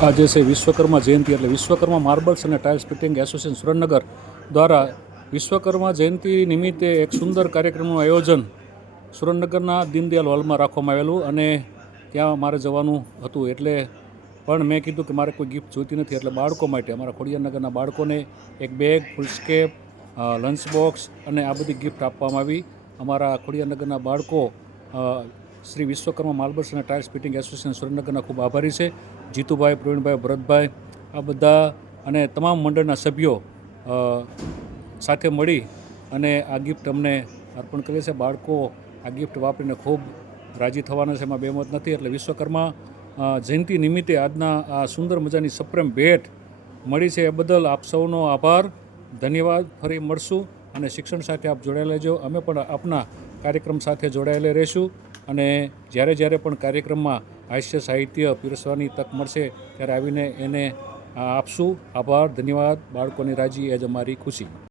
આજે છે વિશ્વકર્મા જયંતિ, એટલે વિશ્વકર્મા માર્બલ્સ અને ટાઇલ્સ ફિટિંગ એસોસિએશન સુરેન્દ્રનગર દ્વારા વિશ્વકર્મા જયંતિ નિમિત્તે એક સુંદર કાર્યક્રમનું આયોજન સુરેન્દ્રનગરના દીનદયાલ હોલમાં રાખવામાં આવેલું અને ત્યાં મારે જવાનું હતું. એટલે પણ મેં કીધું કે મારે કોઈ ગિફ્ટ જોઈતી નથી, એટલે બાળકો માટે અમારા ખોડિયારનગરના બાળકોને એક બેગ, ફૂલસ્કેપ, લંચ બોક્સ અને આ બધી ગિફ્ટ આપવામાં આવી. અમારા ખોડિયારનગરના બાળકો શ્રી વિશ્વકર્મા માર્બલ્સ અને ટાઇલ્સ ફિટિંગ એસોસિએશન સુરેન્દ્રનગરના ખૂબ આભારી છે. જીતુભાઈ, પ્રવીણભાઈ, ભરતભાઈ, આ બધા અને તમામ મંડળના સભ્યો સાથે મળી અને આ ગિફ્ટ અમને અર્પણ કરે છે. બાળકો આ ગિફ્ટ વાપરીને ખૂબ રાજી થવાના છે, એમાં બેમત નથી. એટલે વિશ્વકર્મા જયંતિ નિમિત્તે આજના આ સુંદર મજાની સપ્રેમ ભેટ મળી છે, એ બદલ આપ સૌનો આભાર, ધન્યવાદ. ફરી મળશું અને શિક્ષણ સાથે આપ જોડાયેલા રહેજો. અમે પણ આપના કાર્યક્રમ સાથે જોડાયેલા રહીશું અને જ્યારે પણ કાર્યક્રમમાં હાસ્ય સાહિત્ય પીરસવાની તક મળશે ત્યારે આવીને એને આપશું. આભાર, ધન્યવાદ. બાળકોની રાજી એ જ અમારી ખુશી.